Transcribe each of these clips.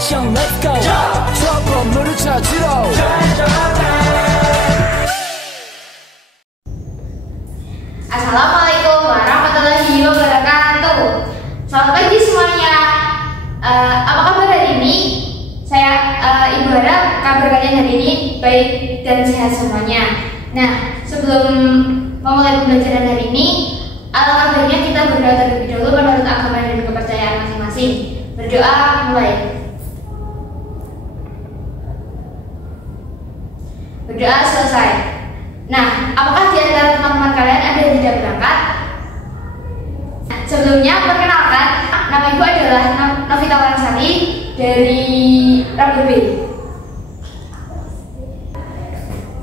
액션 let's go 저 건물을 찾으러 Assalamualaikum warahmatullahi wabarakatuh. Selamat pagi semuanya. Apa kabar hari ini? Saya Ibu harap kabar kalian hari ini baik dan sehat semuanya. Nah, sebelum memulai pembelajaran hari ini, alangkah baiknya kita berdoa terlebih dahulu menurut agama dan kepercayaan masing-masing. Berdoa mulai. Berdoa selesai. Nah, apakah di antara teman-teman kalian ada yang tidak berangkat? Sebelumnya, perkenalkan, nama ibu adalah Novita Waransari dari Rabu B.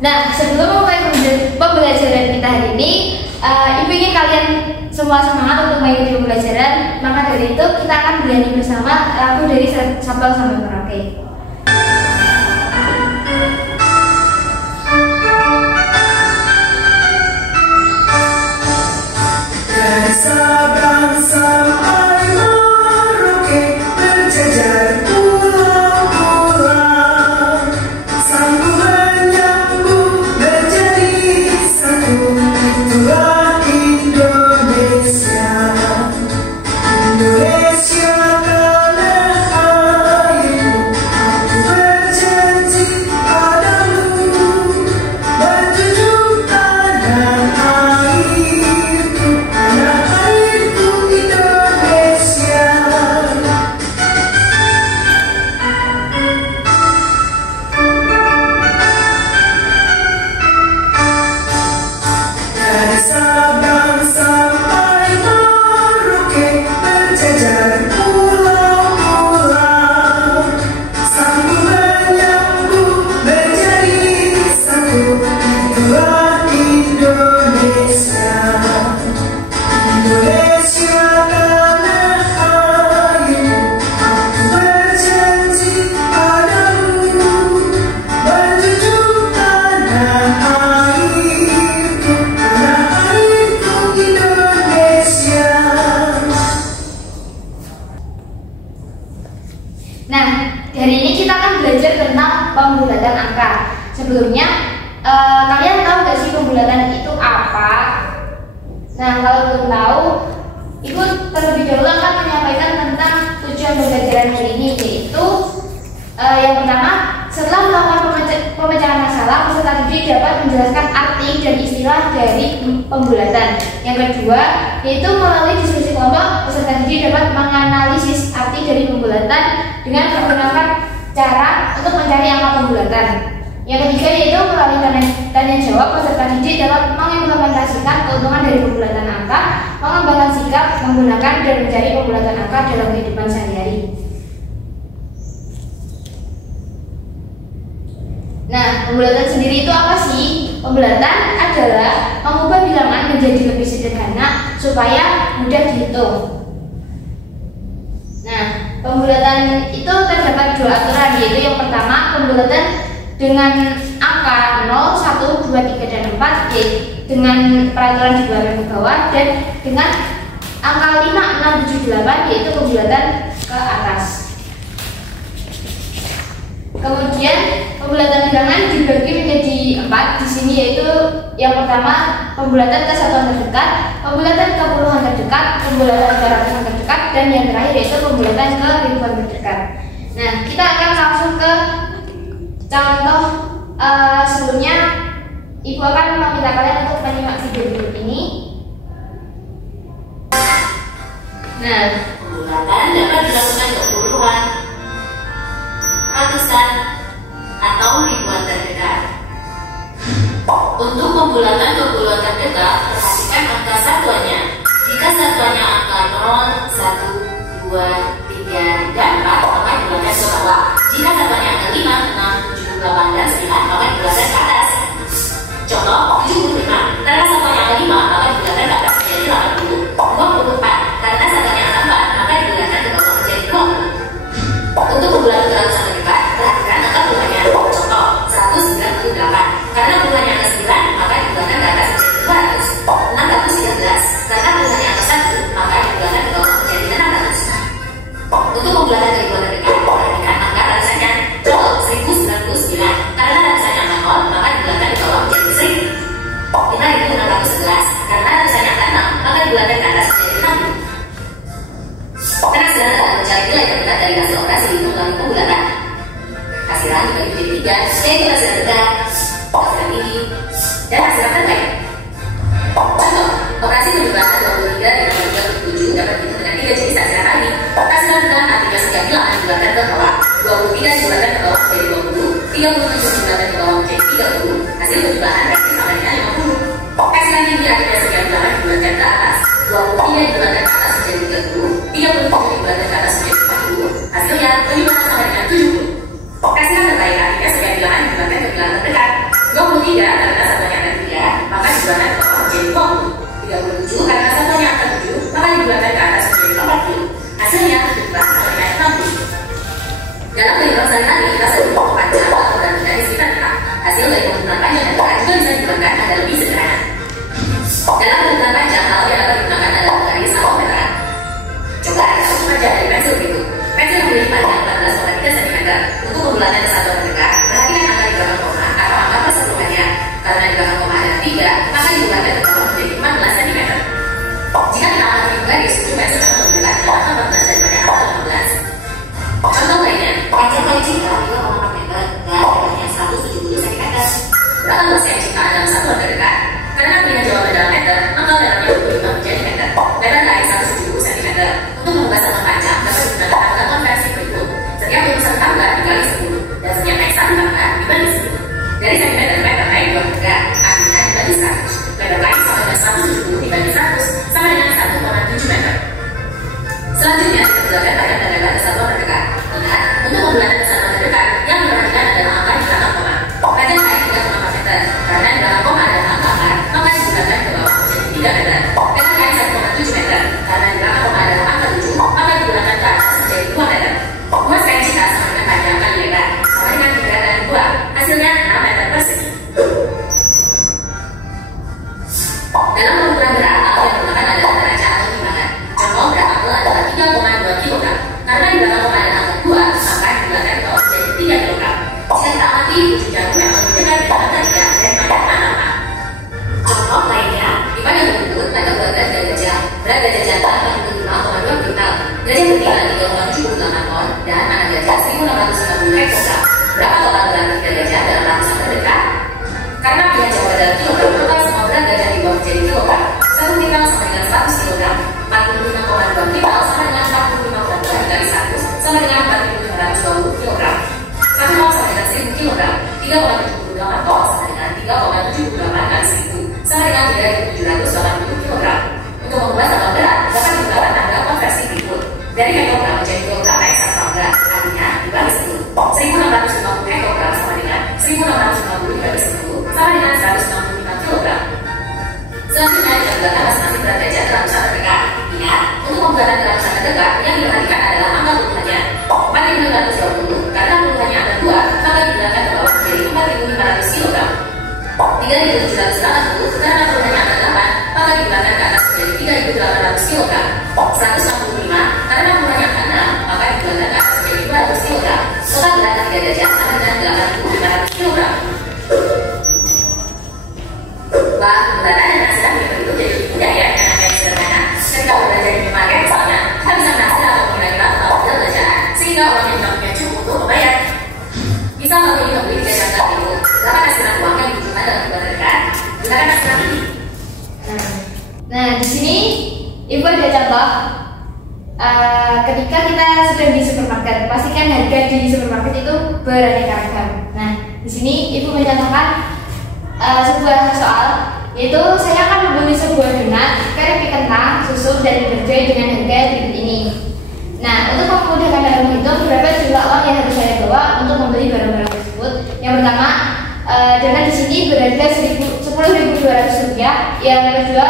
Nah, sebelum memulai pembelajaran kita hari ini, ibu ingin kalian semua semangat untuk mengikuti pembelajaran. Maka dari itu, kita akan bernyanyi bersama lagu dari Sabtu sampai Merauke. Sabang sampai Merauke berjajar pulau-pulau, sanggup menyambung menjadi satu. Itulah Indonesia, Indonesia tanah airku. Aku berjanji padamu menjunjung tanah airku. Sabang sampai Merauke berjajar pulau-pulau, sanggup menyambung menjadi satu. Itulah Indonesia, Indonesia tanah airku. Aku berjanji padamu menjunjung tanah airku. Nah, hari ini kita akan belajar tentang pembulatan angka. Sebelumnya, kalian tahu gak sih pembulatan itu apa? Nah, kalau belum tahu, Ibu terlebih dahulu akan menyampaikan tentang tujuan pembelajaran hari ini, yaitu yang pertama, setelah melakukan pemecahan masalah, peserta didik dapat menjelaskan arti dan istilah dari pembulatan. Yang kedua, yaitu melalui diskusi kelompok, peserta didik dapat menganalisis arti dari pembulatan dengan menggunakan cara untuk mencari angka pembulatan. Yang ketiga, yaitu melalui tanya jawab, peserta didik dapat mengimplementasikan keuntungan dari pembulatan angka, mengembangkan sikap, menggunakan dan mencari pembulatan angka dalam kehidupan sehari-hari. Nah, pembulatan sendiri itu apa sih? Pembulatan adalah mengubah bilangan menjadi lebih sederhana supaya mudah dihitung. Nah, pembulatan itu terdapat dua aturan, yaitu yang pertama pembulatan dengan angka 0, 1, 2, 3, dan 4, yaitu dengan peraturan di bawah, dan dengan angka 5, 6, 7, 8, yaitu pembulatan ke atas. Kemudian pembulatan bilangan dibagi menjadi 4 di sini, yaitu yang pertama pembulatan ke satuan terdekat, pembulatan ke puluhan terdekat, pembulatan ke ratusan terdekat, dan yang terakhir yaitu pembulatan ke ribuan terdekat. Nah, kita akan langsung ke contoh. Sebelumnya Ibu akan meminta kalian untuk menyimak video berikut ini. Nah, pembulatan dapat dilakukan ke puluhan, ratusan, atau ribuan terdekat. Untuk pembulatan ke puluhan terdekat, perhatikan angka satuannya. Jika satuannya angka 0, 1, 2, 3, dan 4, maka dibulatan ke bawah. Jika satuannya angka 5, 6, 7, 8, dan 9, maka dibulatan ke atas. Contoh 75, karena satuannya angka 5, maka dibulatan ke atas menjadi 80. 24, karena satuannya angka 4, maka dibulatan ke bawah menjadi 20. Untuk pembulatan ke ratusan terdekat, perhatikan angka puluhannya. Contoh 198, karena puluhannya angka 9, maka dibulatan ke atas menjadi 200. 613, karena 23 dibulatkan ke bawah menjadi 20, 37 dibulatkan ke bawah menjadi 30. Hasil penjumlahan berarti sama dengan 50. Kasih lagi ini akhirnya sekian bilangan dibulatkan ke atas. 23 dibulatkan ke atas menjadi 30, 37 dibulatkan ke atas menjadi 40. Hasilnya penjumlahan sama dengan 70. Kasih terbaik akhirnya sekian bilangan dibulatkan ke bilangan terdekat. 23 karena satuannya ada 3, maka dibulatkan ke bawah menjadi 20. 37 karena satuannya angka 7, maka dibulatkan ke atas menjadi 40. Hasilnya dibulatkan sama dengan 60. Dalam kehidupan sehari-hari kita sering memperpanjang waktu dan dari sekitar kita. Hasil dari penggunaan panjang dan dekat juga bisa digunakan ada lebih sederhana. Dalam penggunaan panjang, hal yang dapat digunakan adalah garis atau meteran. Coba kita saja dari pensil berikut. Pensil memiliki panjang 14,3 cm. Untuk pembulatan ke satuan terdekat, perhatikan angka di belakang koma atau angka persatuannya. Karena di belakang koma ada 3, maka dibulatkan ke bawah menjadi 14 cm. Jika kita akan menunjukkan garis, pensil akan menunjukkan angka 14 daripada angka 15. Contoh lainnya, panjang kali jika 3,4 meter dan lebarnya 170 cm. Berapa luas yang jika dalam satuan terdekat? Karena punya jawaban dalam meter, maka lebarnya 25 menjadi meter. Lebar kali 170 cm. Untuk mengubah satuan panjang dapat digunakan angka konversi berikut. Setiap rumusan tambah dikali 10 dan setiap X tambah dibagi 10. Dari cm ke meter naik 2 derajat, artinya dibagi 100. Lebar kali sama dengan 170 dibagi 100 sama dengan 1,7 meter. Selanjutnya kita belajar pada tanda kesatuan terdekat. Ingat, untuk pembulatan kesatuan terdekat yang diperhatikan adalah angka di belakang koma. Panjang saya 3,4 meter. Karena di belakang koma adalah angka 4, maka dibulatkan ke bawah menjadi 3 meter. Lebar saya 1,7 meter. Karena di belakang koma adalah angka 7, maka dibulatkan ke atas menjadi 2 meter. Luas kain kita sama dengan panjang kali lebar, sama dengan 3 kali 2. Hasilnya 6 meter persegi. Dalam pengukuran berat, alat yang digunakan adalah derajat atau timbangan. Contoh berat apel adalah 3,2 kg. Karena di belakang koma ada angka 2, maka dibulatkan ke bawah menjadi 3 kg. Jika kita amati ujung jarum memang lebih dekat dengan angka 3 daripada angka 6. Contoh lainnya, di pada berikut ada buat berat gajah. Berat gajah jantan 45,2 kuintal, gajah betina 3,78 ton, dan anak gajah 1.650 hektogram. Berapa total berat tiga gajah dalam ratusan terdekat? Karena pilihan jawaban dalam kilogram, maka semua berat gajah dibuat menjadi kilogram. 1 kuintal sama dengan 100 kg. 45,2 kuintal sama dengan 45,2 dikali 100 sama dengan 4.520 kg. 1 ton sama dengan 1.000 kg. 3,78 ton sama dengan 3,78 kali 1.000 sama dengan 3.780 kg. Untuk membuat satuan berat dapat digunakan tanda konversi berikut. Dari hektogram menjadi kilogram naik 1 gram, artinya dibagi 10. 1.650 hektogram sama dengan 1.650 dibagi 10 sama dengan 165 kg. Selanjutnya kita gunakan masing-masing berat gajah dalam usaha terdekat. Ingat, untuk pembuatan dalam usaha terdekat yang diperhatikan adalah angka puluhannya. 4.520 karena puluhannya ada 2, maka digunakan ke bawah menjadi 4.500 kg. 3.780 karena puluhannya ada 8, maka digunakan ke atas menjadi 3.800 kg. 165 karena puluhannya ada 6, maka digunakan ke atas menjadi 200 kg. Total berat tiga gajah sama dengan 8.500 kg. Wah, pembulatan dan hasilnya begitu jadi lebih mudah ya, karena yang sederhana. Ketika belajar di market, misalnya, kita bisa menghasil atau mengira-kira total hasil belajaran, sehingga orang yang tidak punya cukup untuk membayar. Bisa memilih membeli tiga jangka itu. Berapa hasilan uang yang dibutuhkan dalam pembuatan terdekat? Gunakan hasilan ini. Nah, di sini Ibu ada contoh. Ketika kita sedang di supermarket, pastikan harga di supermarket itu beraneka ragam. Nah, di sini Ibu mencontohkan sebuah soal, yaitu saya akan membeli sebuah donat, keripik kentang, susu, dan berjaya dengan harga berikut ini. Nah, untuk memudahkan dalam menghitung berapa jumlah uang yang harus saya bawa untuk membeli barang-barang tersebut. Yang pertama, donat di sini berharga 10.200 rupiah. Yang kedua,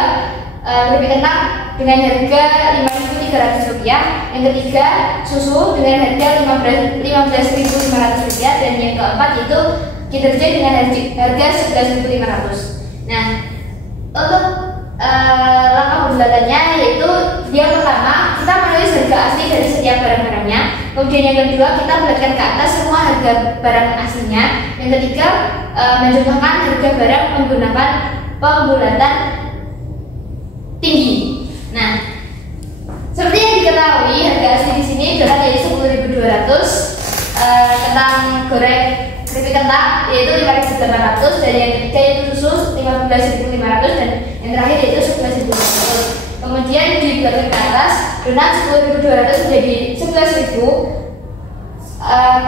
keripik kentang dengan harga 5.300 rupiah. Yang ketiga, susu dengan harga 15.500 rupiah. Dan yang keempat yaitu kinerja dengan harga 11.500. Nah, untuk langkah pembulatannya yaitu yang pertama kita menulis harga asli dari setiap barang-barangnya. Kemudian yang kedua kita bulatkan ke atas semua harga barang aslinya. Yang ketiga menjumlahkan harga barang menggunakan pembulatan tinggi. Nah, seperti yang diketahui harga asli di sini adalah yaitu 10.200. Kentang goreng keripik kentang yaitu 5.800, dan yang ketiga yaitu susu 15.500, dan yang terakhir yaitu 11.500. Kemudian dibulatkan ke atas, donat 10.200 menjadi 11.000,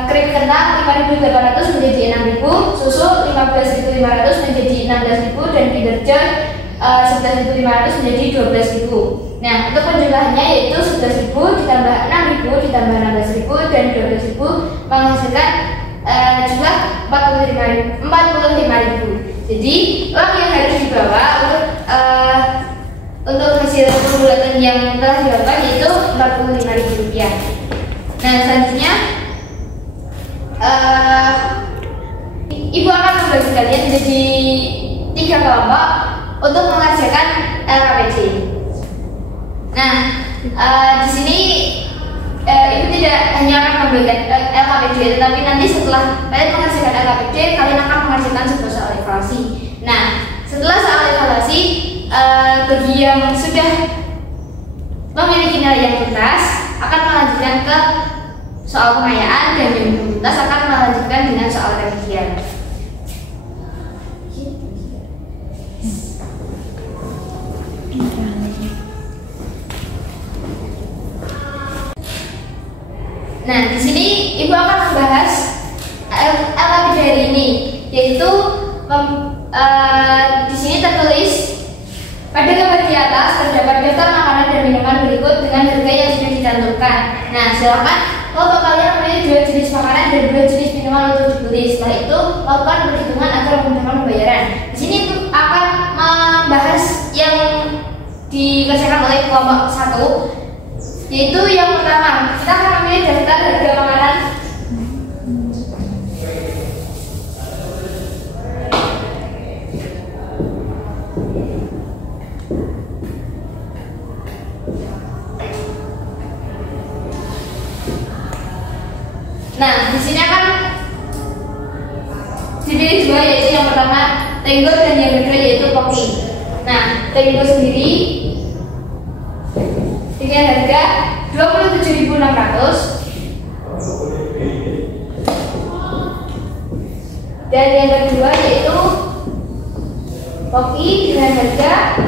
krim kentang 5.800 menjadi 6.000, susu 15.500 menjadi 16.000, dan Kinder Joy 11.500 menjadi 12.000. Nah, untuk penjumlahannya yaitu 11.000 ditambah 6.000 ditambah 16.000 dan 12.000 menghasilkan jumlah 45.000. Jadi uang yang harus dibawa untuk hasil pembulatan yang telah dilakukan yaitu Rp45.000. Nah, selanjutnya Ibu akan membagi kalian menjadi 3 kelompok untuk mengerjakan LKPD. Nah, di sini Ibu tidak hanya akan memberikan LKPD, tetapi nanti setelah kalian mengerjakan LKPD, kalian akan mengerjakan sebuah soal evaluasi. Nah, setelah soal evaluasi, bagi yang sudah memiliki nilai yang tuntas akan melanjutkan ke soal pengayaan, dan yang belum tuntas akan melanjutkan dengan soal remedial. Nah, di sini Ibu akan membahas LKPD hari ini, yaitu di sini tertulis pada gambar di atas terdapat daftar makanan dan minuman berikut dengan harga yang sudah dicantumkan. Nah, silakan kelompok kalian memilih 2 jenis makanan dan 2 jenis minuman untuk dibeli. Setelah itu lakukan perhitungan agar memudahkan pembayaran. Di sini Ibu akan membahas yang dikerjakan oleh kelompok 1, yaitu yang pertama, kita akan memilih daftar harga makanan. Nah, di sini akan dipilih 2, yaitu yang pertama Tenggo dan yang kedua yaitu Pocky. Nah, Tenggo sendiri dengan harga 27.600 dan yang kedua yaitu Pocky dengan harga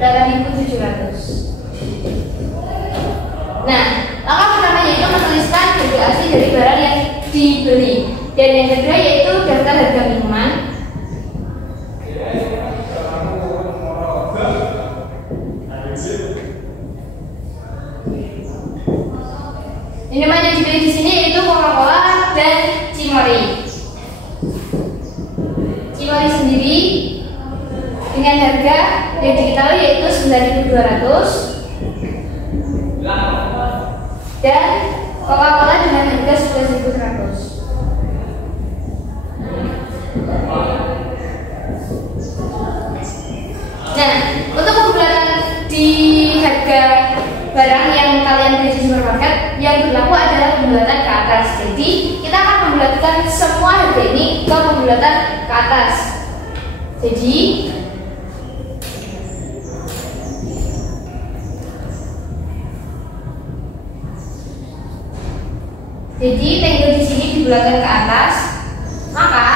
8.700. Nah, langkah pertama yaitu menuliskan harga asli dari barang yang dibeli, dan yang kedua yaitu daftar harga minuman. Minuman yang dibeli di sini yaitu Coca-Cola dan Cimory. Cimory sendiri dengan harga yang diketahui yaitu 9.200 dan Coca-Cola dengan harga 11.100. Nah, untuk pembulatan di harga barang yang kalian beli di supermarket, yang berlaku adalah pembulatan ke atas. Jadi kita akan membulatkan semua harga ini ke pembulatan ke atas. Jadi Tenggo di sini dibulatkan ke atas, maka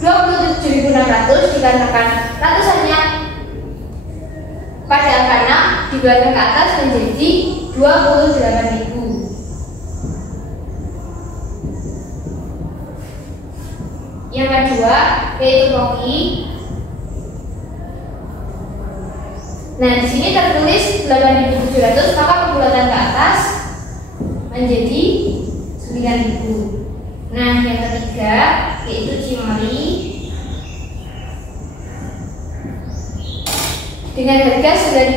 27.600 dikarenakan ratusannya pada angka 6 dibulatkan ke atas menjadi 28.000. Yang kedua yaitu Pocky. Nah, di sini tertulis 8.700, maka pembulatan ke atas menjadi 9.000. Nah, yang ketiga yaitu Cimory dengan harga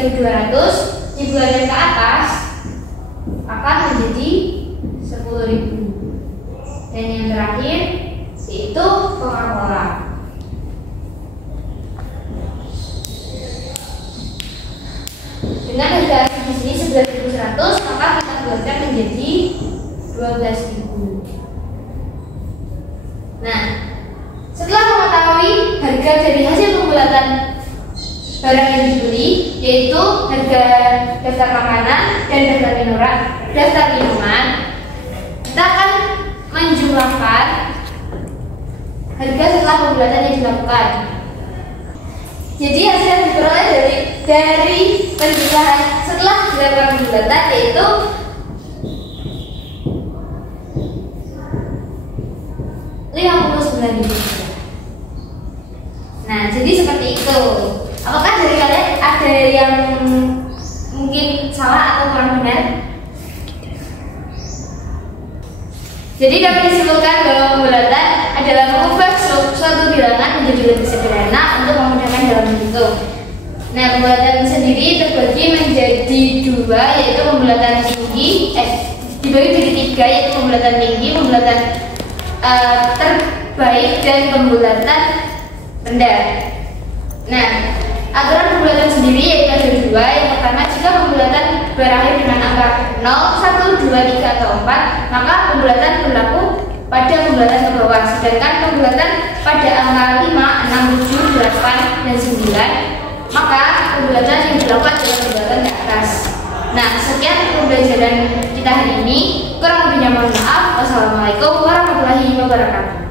9.200 dibulatkan ke atas akan menjadi 10.000. Dan yang terakhir yaitu Coca-Cola. Dengan harga di sini 11.100, maka kita bulatkan menjadi 12.000. Nah, setelah mengetahui harga dari hasil pembulatan barang yang dibeli, yaitu harga daftar makanan dan daftar minuman, kita akan menjumlahkan harga setelah pembulatan yang dilakukan. Jadi hasil yang diperoleh dari penjumlahan setelah dilakukan pembulatan yaitu 93. Nah, jadi seperti itu. Apakah dari kalian ada yang mungkin salah atau kurang benar? Jadi dapat disimpulkan bahwa pembulatan adalah mengubah suatu bilangan menjadi lebih sederhana untuk memudahkan dalam berhitung. Nah, pembulatan sendiri terbagi menjadi dua, yaitu pembulatan tinggi, dibagi jadi tiga, yaitu pembulatan tinggi, pembulatan terbaik, dan pembulatan rendah. Nah, aturan pembulatan sendiri yaitu ada dua. Yang pertama, jika pembulatan berakhir dengan angka 0, 1, 2, 3, atau 4, maka pembulatan berlaku pada pembulatan ke bawah. Sedangkan pembulatan pada angka 5, 6, 7, 8, dan 9, maka pembulatan yang dilakukan adalah pembulatan ke atas. Nah, sekian pembelajaran kita hari ini. Kurang lebihnya mohon maaf. Wassalamualaikum warahmatullahi wabarakatuh.